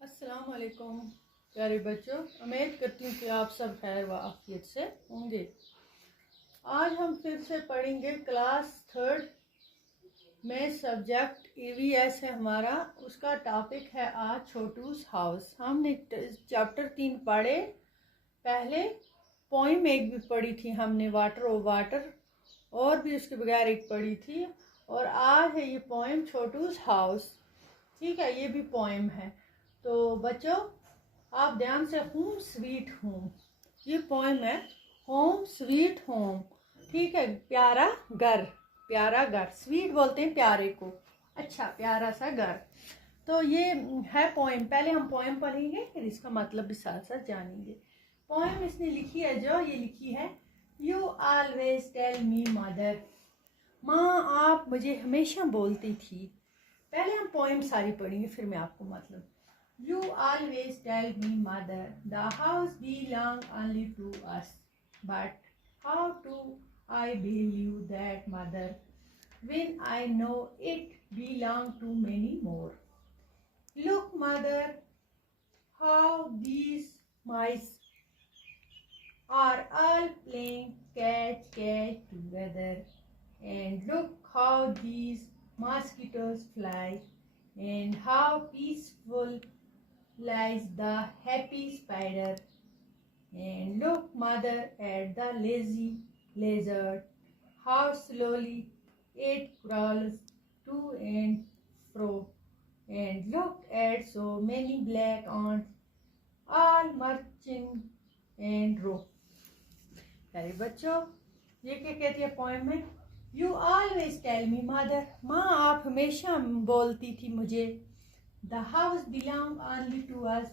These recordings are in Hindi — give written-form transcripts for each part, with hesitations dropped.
अस्सलाम वालेकुम प्यारे बच्चों, उम्मीद करती हूँ कि आप सब खैर व आफियत से होंगे। आज हम फिर से पढ़ेंगे क्लास 3 में सब्जेक्ट ईवीएस है हमारा। उसका टॉपिक है आज छोटूस हाउस। हमने चैप्टर 3 पढ़े, पहले पोइम एक भी पढ़ी थी हमने, वाटर ओ वाटर, और भी उसके बगैर एक पढ़ी थी, और आज है ये पोइम छोटूस हाउस। ठीक है, ये भी पोइम है। तो बच्चों आप ध्यान से, होम स्वीट होम, ये पोएम है होम स्वीट होम। ठीक है, प्यारा घर, प्यारा घर, स्वीट बोलते हैं प्यारे को, अच्छा प्यारा सा घर। तो ये है पोएम। पहले हम पोएम पढ़ेंगे, फिर इसका मतलब भी साथ साथ जानेंगे। पोएम इसने लिखी है, जो ये लिखी है, you always tell me mother, माँ आप मुझे हमेशा बोलती थी। पहले हम पोएम सारी पढ़ेंगे, फिर मैं आपको मतलब। You always tell me, mother, the house belongs only to us. But how do I believe that, mother, when I know it belongs to many more? Look, mother, how these mice are all playing catch together. And look how these mosquitoes fly, and how peaceful lies the happy spider. And look, mother, at the lazy lizard, how slowly it crawls to and fro. And look at so many black ants, all marching and row. प्यारे बच्चों, ये क्या कहती है पोएम में? You always tell me mother, माँ आप हमेशा बोलती थी मुझे, the house belong only to us,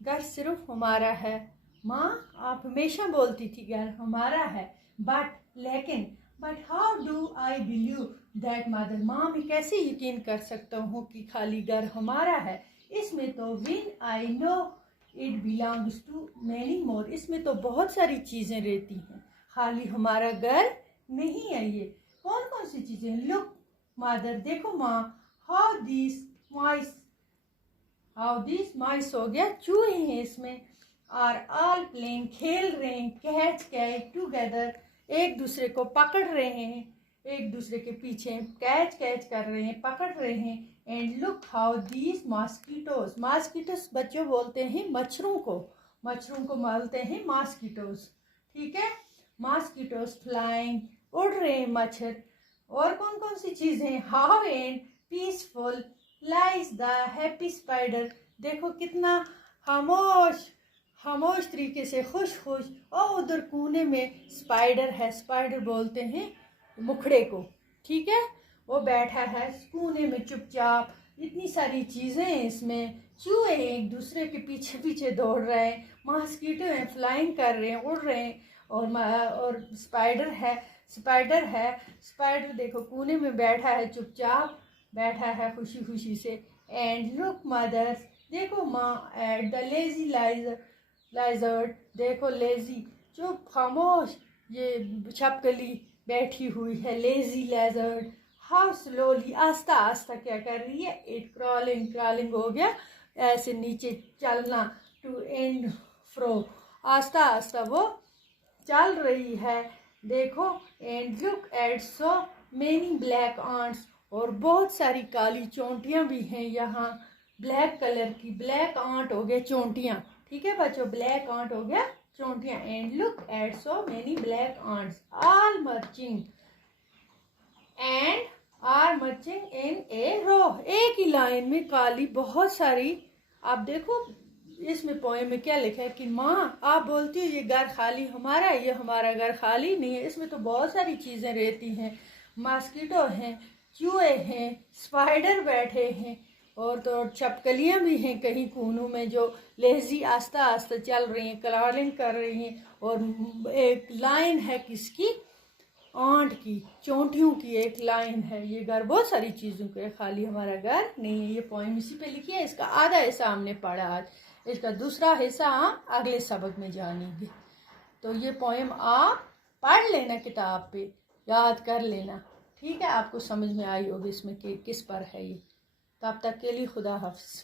घर सिर्फ हमारा है। माँ आप हमेशा बोलती थी घर हमारा है, बट लेकिन, but how do I believe that mother, माँ मैं कैसे यकीन कर सकता हूँ कि खाली घर हमारा है। इसमें तो when I know it belongs to many more, इसमें तो बहुत सारी चीज़ें रहती हैं, खाली हमारा घर नहीं है। ये कौन कौन सी चीज़ें? लुक मदर, देखो माँ, हाउ दिस माइस हो गया, चूहे हैं इसमें, आर ऑल प्लेइंग, खेल रहे हैं, कैच टुगेदर, एक दूसरे को पकड़ रहे हैं, एक दूसरे के पीछे कैच कर रहे हैं, पकड़ रहे हैं। And look how these mosquitoes, mosquitoes बच्चों बोलते हैं मच्छरों को बोलते हैं मॉस्किटोज। ठीक है, मॉस्किटोज फ्लाइंग, उड़ रहे हैं मच्छर। और कौन कौन सी चीजें? How and peaceful lies the happy spider, देखो कितना खामोश तरीके से, खुश। और उधर कोने में स्पाइडर है, स्पाइडर बोलते हैं मुखड़े को। ठीक है, वो बैठा है कोने में चुपचाप। इतनी सारी चीजें हैं इसमें, चूहे एक दूसरे के पीछे दौड़ रहे हैं, मॉस्किटो हैं फ्लाइंग कर रहे हैं, उड़ रहे हैं, और स्पाइडर है। स्पाइडर देखो कोने में बैठा है, चुपचाप बैठा है खुशी से। एंड लुक मदर, देखो माँ, एट द लेजी लाइजर्ड, देखो लेजी, चुप खामोश ये छपकली बैठी हुई है, लेजी लेजर्ड, हाउ स्लोली, आस्ता आस्ता क्या कर रही है? इट क्रॉलिंग हो गया, ऐसे नीचे चलना, टू एंड फ्रो, आस्ता आस्ता वो चल रही है। देखो, and look at so many black ants, और बहुत सारी काली चोंटियां भी हैं यहाँ, ब्लैक कलर की। ब्लैक आंट हो गए चोंटियां। ठीक है बच्चों, ब्लैक आंट हो गया चोंटियां। And look at so many black ants, all marching in a row, एक ही लाइन में काली बहुत सारी। आप देखो इसमें पोएम में क्या लिखा है कि माँ आप बोलती हो ये घर खाली हमारा है, ये हमारा घर खाली नहीं है। इसमें तो बहुत सारी चीजें रहती हैं, मॉस्किटो हैं, चूहे हैं, स्पाइडर बैठे हैं, और तो छपकलियां भी हैं कहीं कोनों में, जो लेजी आस्ता चल रही हैं, क्रॉलिंग कर रही हैं। और एक लाइन है किसकी? आंट की, चोंटियों की एक लाइन है। ये घर बहुत सारी चीजों के, खाली हमारा घर नहीं है। ये पोएम इसी पे लिखी है। इसका आधा हिस्सा हमने पढ़ा आज, इसका दूसरा हिस्सा हम अगले सबक में जानेंगे। तो ये पोएम आप पढ़ लेना, किताब पे याद कर लेना। ठीक है, आपको समझ में आई होगी इसमें कि किस पर है ये। तब तक के लिए खुदा हाफिज़।